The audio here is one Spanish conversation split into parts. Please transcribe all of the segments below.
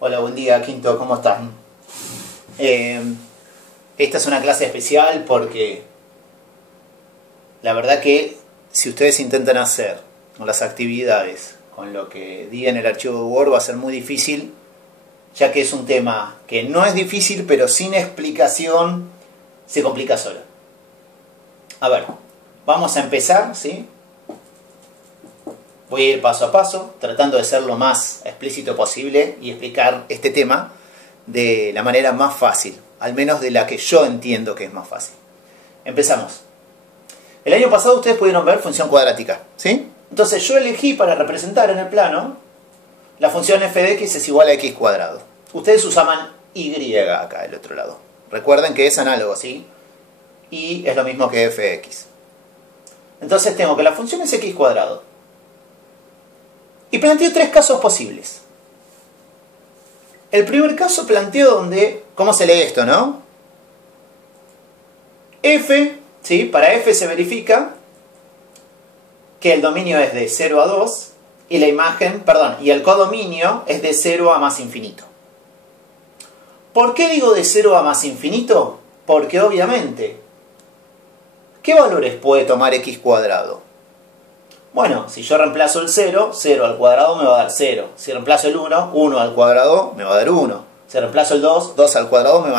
Hola, buen día, Quinto, ¿cómo están? Esta es una clase especial porque la verdad que si ustedes intentan hacer con las actividades, con lo que diga en el archivo de Word, va a ser muy difícil, ya que es un tema que no es difícil, pero sin explicación se complica solo. A ver, vamos a empezar, ¿sí? Voy a ir paso a paso, tratando de ser lo más explícito posible y explicar este tema de la manera más fácil, al menos de la que yo entiendo que es más fácil. Empezamos. El año pasado ustedes pudieron ver función cuadrática, ¿sí? Entonces yo elegí para representar en el plano la función f de x es igual a x cuadrado. Ustedes usaban y acá del otro lado. Recuerden que es análogo, ¿sí? Y es lo mismo que f de x. Entonces tengo que la función es x cuadrado. Y planteo tres casos posibles. El primer caso planteo donde... ¿Cómo se lee esto, no? F, ¿sí? Para f se verifica que el dominio es de 0 a 2 y la imagen, perdón, y el codominio es de 0 a más infinito. ¿Por qué digo de 0 a más infinito? Porque obviamente, ¿qué valores puede tomar x cuadrado? Bueno, si yo reemplazo el 0, 0 al cuadrado me va a dar 0. Si reemplazo el 1, 1 al cuadrado me va a dar 1. Si reemplazo el 2, 2 al cuadrado me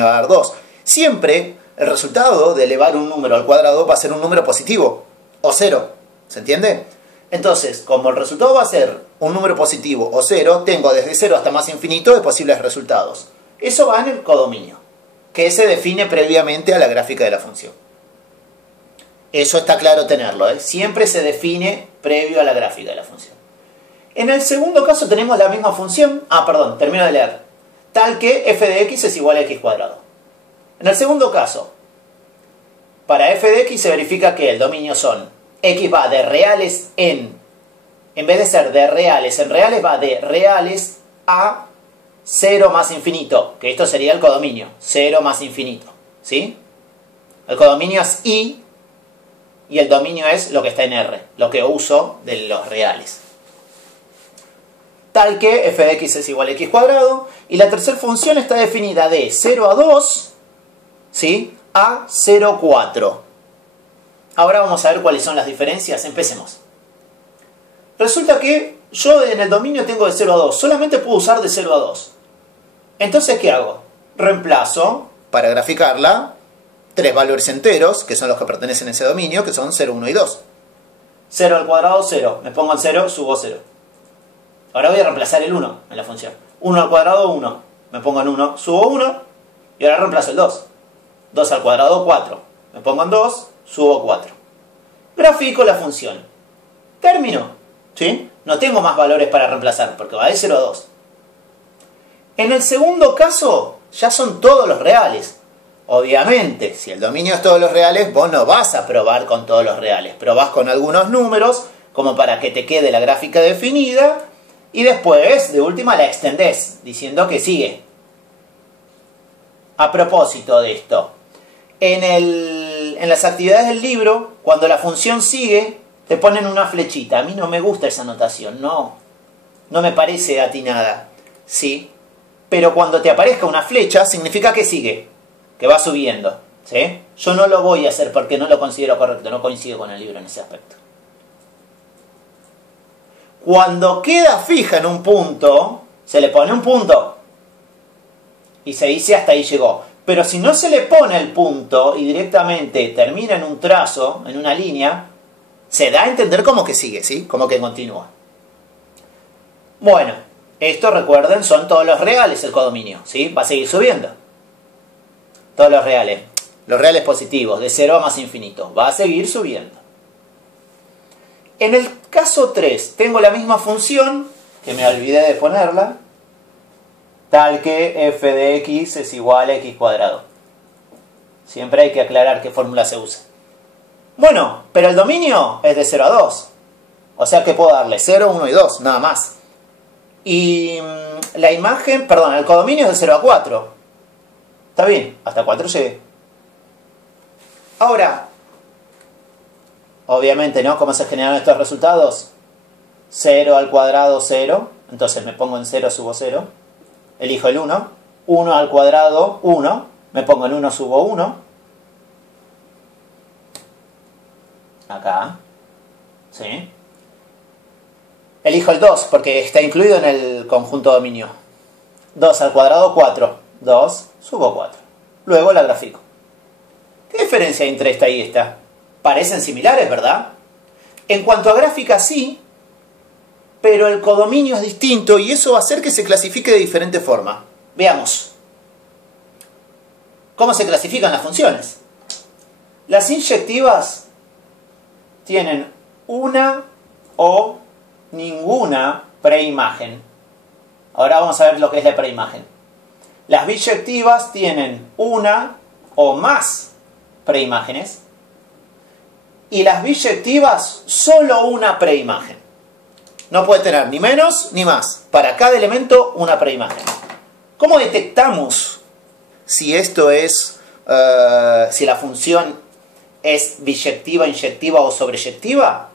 va a dar 2. Siempre el resultado de elevar un número al cuadrado va a ser un número positivo, o 0. ¿Se entiende? Entonces, como el resultado va a ser un número positivo o 0, tengo desde 0 hasta más infinito de posibles resultados. Eso va en el codominio, que se define previamente a la gráfica de la función. Eso está claro tenerlo, ¿eh? Siempre se define previo a la gráfica de la función. En el segundo caso tenemos la misma función. Termino de leer. Tal que f de x es igual a x cuadrado. En el segundo caso, para f de x se verifica que el dominio son x va de reales en vez de ser de reales en reales, va de reales a 0 más infinito, que esto sería el codominio, 0 más infinito, ¿sí? El codominio es y el dominio es lo que está en R, lo que uso de los reales. Tal que f de x es igual a x cuadrado, y la tercera función está definida de 0 a 2, ¿sí? A 0,4. Ahora vamos a ver cuáles son las diferencias. Empecemos. Resulta que yo en el dominio tengo de 0 a 2, solamente puedo usar de 0 a 2. Entonces, ¿qué hago? Reemplazo, para graficarla, tres valores enteros, que son los que pertenecen a ese dominio, que son 0, 1 y 2. 0 al cuadrado, 0. Me pongo en 0, subo 0. Ahora voy a reemplazar el 1 en la función. 1 al cuadrado, 1. Me pongo en 1, subo 1. Y ahora reemplazo el 2. 2 al cuadrado, 4. Me pongo en 2, subo 4. Grafico la función. Termino. ¿Sí? No tengo más valores para reemplazar, porque va de 0 a 2. En el segundo caso, ya son todos los reales. Obviamente, si el dominio es todos los reales, vos no vas a probar con todos los reales. Probás con algunos números, como para que te quede la gráfica definida, y después, de última, la extendés, diciendo que sigue. A propósito de esto, en las actividades del libro, cuando la función sigue, te ponen una flechita. A mí no me gusta esa notación, no me parece atinada, ¿sí? Pero cuando te aparezca una flecha, significa que sigue, que va subiendo, ¿sí? Yo no lo voy a hacer porque no lo considero correcto, no coincido con el libro en ese aspecto. Cuando queda fija en un punto, se le pone un punto y se dice hasta ahí llegó. Pero si no se le pone el punto y directamente termina en un trazo, en una línea, se da a entender como que sigue, ¿sí? Como que continúa. Bueno, esto recuerden, son todos los reales el codominio, ¿sí? Va a seguir subiendo. Todos los reales positivos, de 0 a más infinito, va a seguir subiendo. En el caso 3, tengo la misma función, que me olvidé de ponerla, tal que f de x es igual a x cuadrado. Siempre hay que aclarar qué fórmula se usa. Bueno, pero el dominio es de 0 a 2. O sea que puedo darle 0, 1 y 2, nada más. Y la imagen, el codominio es de 0 a 4. Está bien, hasta 4 llegué. Ahora, obviamente, ¿no? ¿Cómo se generan estos resultados? 0 al cuadrado, 0. Entonces me pongo en 0, subo 0. elijo el 1, 1 al cuadrado, 1, me pongo el 1, subo 1, acá, ¿sí? Elijo el 2 porque está incluido en el conjunto dominio. 2 al cuadrado, 4, 2, subo 4. Luego la grafico. ¿Qué diferencia hay entre esta y esta? Parecen similares, ¿verdad? En cuanto a gráfica, sí, pero el codominio es distinto y eso va a hacer que se clasifique de diferente forma. Veamos. ¿Cómo se clasifican las funciones? Las inyectivas tienen una o ninguna preimagen. Ahora vamos a ver lo que es la preimagen. Las biyectivas tienen una o más preimágenes y las biyectivas solo una preimagen. No puede tener ni menos ni más. Para cada elemento una preimagen. ¿Cómo detectamos si esto es, si la función es biyectiva, inyectiva o sobreyectiva?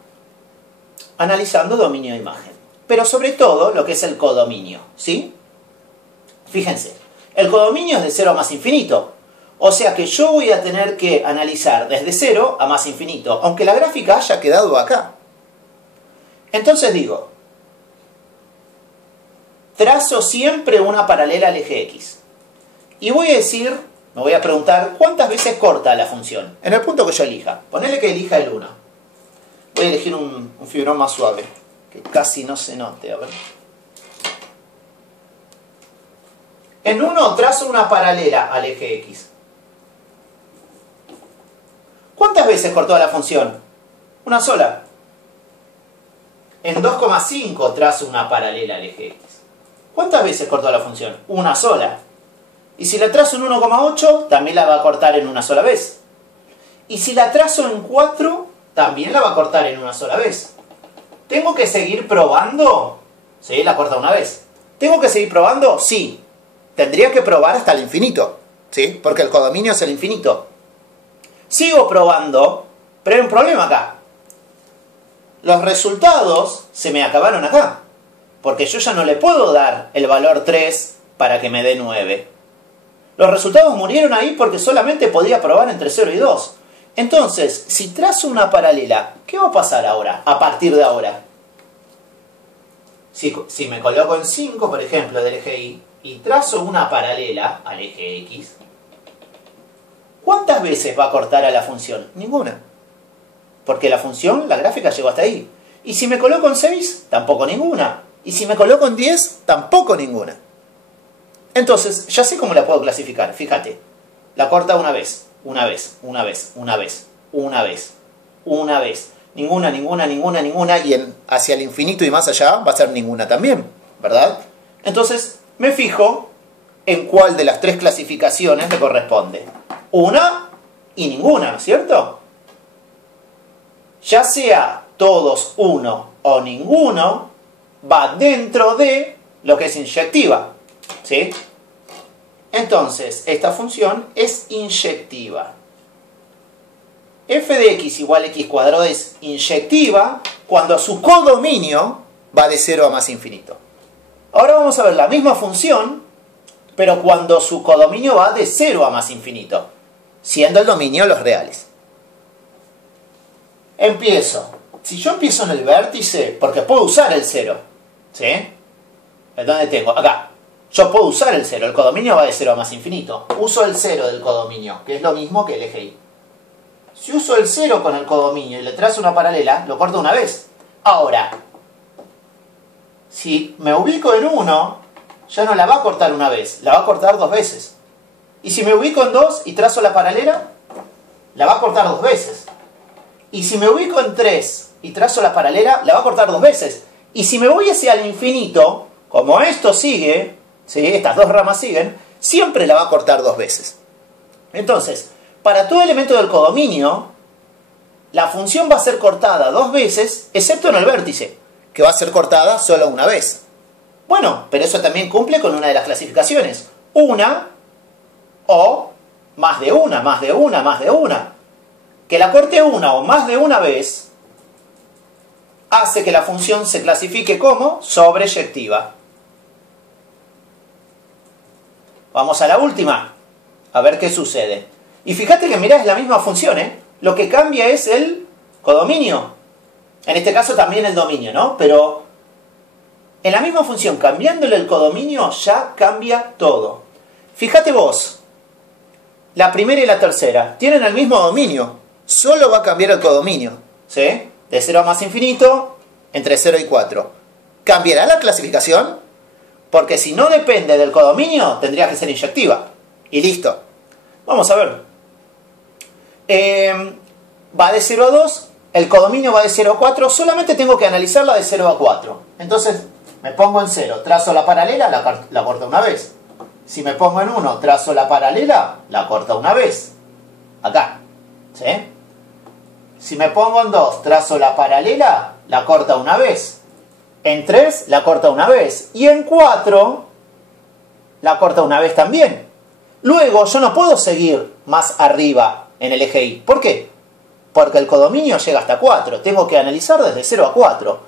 Analizando dominio de imagen. Pero sobre todo lo que es el codominio, ¿sí? Fíjense, el codominio es de 0 a más infinito. O sea que yo voy a tener que analizar desde 0 a más infinito, aunque la gráfica haya quedado acá. Entonces digo, trazo siempre una paralela al eje X. Y voy a decir, me voy a preguntar, ¿cuántas veces corta la función? En el punto que yo elija. Ponele que elija el 1. Voy a elegir un fibrón más suave, que casi no se note, a ver. En 1 trazo una paralela al eje X. ¿Cuántas veces cortó la función? Una sola. En 2,5 trazo una paralela al eje X. ¿Cuántas veces cortó la función? Una sola. Y si la trazo en 1,8, también la va a cortar en una sola vez. Y si la trazo en 4, también la va a cortar en una sola vez. ¿Tengo que seguir probando? Sí, la corta una vez. ¿Tengo que seguir probando? Sí. Tendría que probar hasta el infinito. ¿Sí? Porque el codominio es el infinito. Sigo probando, pero hay un problema acá. Los resultados se me acabaron acá. Porque yo ya no le puedo dar el valor 3 para que me dé 9. Los resultados murieron ahí porque solamente podía probar entre 0 y 2. Entonces, si trazo una paralela, ¿qué va a pasar ahora, a partir de ahora? Si me coloco en 5, por ejemplo, del eje Y, y trazo una paralela al eje X, ¿cuántas veces va a cortar a la función? Ninguna. Porque la función, la gráfica llegó hasta ahí. Y si me coloco en 6, tampoco ninguna. Y si me coloco en 10, tampoco ninguna. Entonces, ya sé cómo la puedo clasificar. Fíjate, la corta una vez, una vez, una vez, una vez, una vez, una vez. Ninguna, ninguna, ninguna, ninguna. Y hacia el infinito y más allá va a ser ninguna también, ¿verdad? Entonces, me fijo en cuál de las tres clasificaciones le corresponde. Una y ninguna, ¿no es cierto? Ya sea todos uno o ninguno, va dentro de lo que es inyectiva, ¿sí? Entonces, esta función es inyectiva. F de x igual a x cuadrado es inyectiva cuando su codominio va de 0 a más infinito. Ahora vamos a ver la misma función, pero cuando su codominio va de 0 a más infinito, siendo el dominio los reales. Empiezo. Si yo empiezo en el vértice, porque puedo usar el 0, ¿sí? ¿Dónde tengo? Acá. Yo puedo usar el 0, el codominio va de 0 a más infinito. Uso el 0 del codominio, que es lo mismo que el eje Y. Si uso el 0 con el codominio y le trazo una paralela, lo corto una vez. Ahora, si me ubico en 1, ya no la va a cortar una vez, la va a cortar 2 veces. Y si me ubico en 2 y trazo la paralela, la va a cortar 2 veces. Y si me ubico en 3 y trazo la paralela, la va a cortar 2 veces. Y si me voy hacia el infinito, como esto sigue, ¿sí? Estas dos ramas siguen, siempre la va a cortar 2 veces. Entonces, para todo elemento del codominio, la función va a ser cortada 2 veces, excepto en el vértice, que va a ser cortada solo una vez. Bueno, pero eso también cumple con una de las clasificaciones. Una o más de una, más de una, más de una. Que la corte una o más de una vez hace que la función se clasifique como sobreyectiva. Vamos a la última. A ver qué sucede. Y fíjate que mirá, es la misma función, ¿eh? Lo que cambia es el codominio. En este caso también el dominio, ¿no? Pero en la misma función, cambiándole el codominio, ya cambia todo. Fíjate vos, la primera y la tercera tienen el mismo dominio. Solo va a cambiar el codominio, ¿sí? De 0 a más infinito, entre 0 y 4. ¿Cambiará la clasificación? Porque si no depende del codominio, tendría que ser inyectiva. Y listo. Vamos a ver. Va de 0 a 2, el codominio va de 0 a 4, solamente tengo que analizarla de 0 a 4. Entonces me pongo en 0, trazo la paralela, la corto una vez. Si me pongo en 1, trazo la paralela, la corto una vez. Acá. ¿Sí? Si me pongo en 2, trazo la paralela, la corta una vez. En 3, la corta una vez. Y en 4, la corta una vez también. Luego, yo no puedo seguir más arriba en el eje Y. ¿Por qué? Porque el codominio llega hasta 4. Tengo que analizar desde 0 a 4.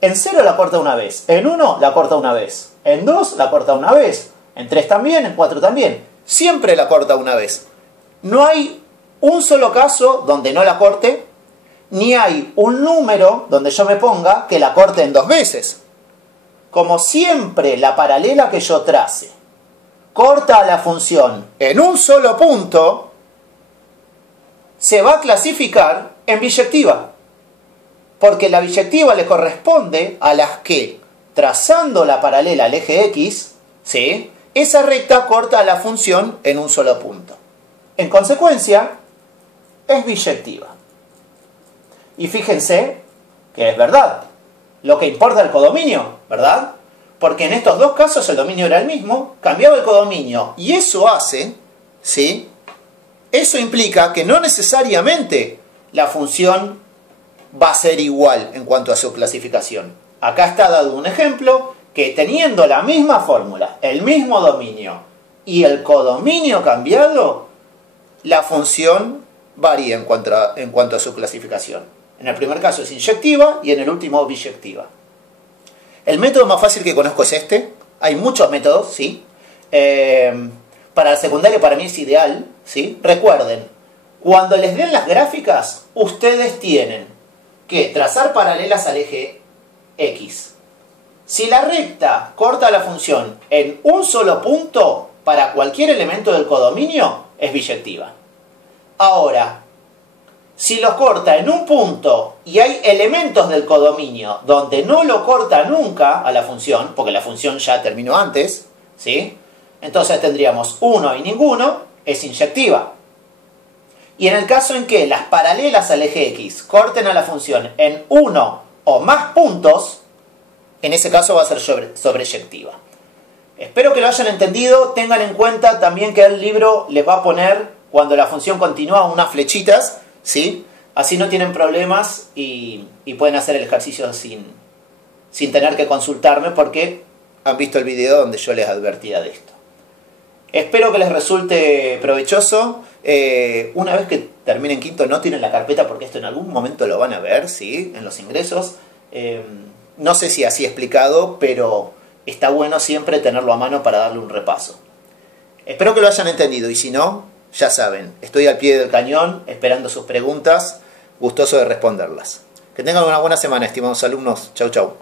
En 0 la corta una vez. En 1 la corta una vez. En 2 la corta una vez. En 3 también. En 4 también. Siempre la corta una vez. No hay un solo caso donde no la corte, ni hay un número donde yo me ponga que la corte en 2 veces. Como siempre la paralela que yo trace corta a la función en un solo punto, se va a clasificar en biyectiva. Porque la biyectiva le corresponde a las que, trazando la paralela al eje X, ¿sí?, esa recta corta a la función en un solo punto. En consecuencia, es biyectiva. Y fíjense que es verdad. Lo que importa es el codominio, ¿verdad? Porque en estos dos casos el dominio era el mismo, cambiaba el codominio. Y eso hace, ¿sí?, eso implica que no necesariamente la función va a ser igual en cuanto a su clasificación. Acá está dado un ejemplo que teniendo la misma fórmula, el mismo dominio y el codominio cambiado, la función varía en cuanto a su clasificación. En el primer caso es inyectiva y en el último biyectiva. El método más fácil que conozco es este. Hay muchos métodos, ¿sí? Para la secundaria para mí es ideal, ¿sí? Recuerden, cuando les den las gráficas, ustedes tienen que trazar paralelas al eje X. Si la recta corta la función en un solo punto, para cualquier elemento del codominio, es biyectiva. Ahora, si lo corta en un punto y hay elementos del codominio donde no lo corta nunca a la función, porque la función ya terminó antes, ¿sí?, entonces tendríamos 1 y ninguno, es inyectiva. Y en el caso en que las paralelas al eje X corten a la función en uno o más puntos, en ese caso va a ser sobreyectiva. Espero que lo hayan entendido. Tengan en cuenta también que el libro les va a poner, cuando la función continúa, unas flechitas, ¿sí? Así no tienen problemas y pueden hacer el ejercicio sin tener que consultarme, porque han visto el video donde yo les advertía de esto. Espero que les resulte provechoso. Una vez que terminen quinto, no tienen la carpeta, porque esto en algún momento lo van a ver, ¿sí?, en los ingresos. No sé si así explicado, pero está bueno siempre tenerlo a mano para darle un repaso. Espero que lo hayan entendido, y si no, ya saben, estoy al pie del cañón esperando sus preguntas, gustoso de responderlas. Que tengan una buena semana, estimados alumnos. Chau, chau.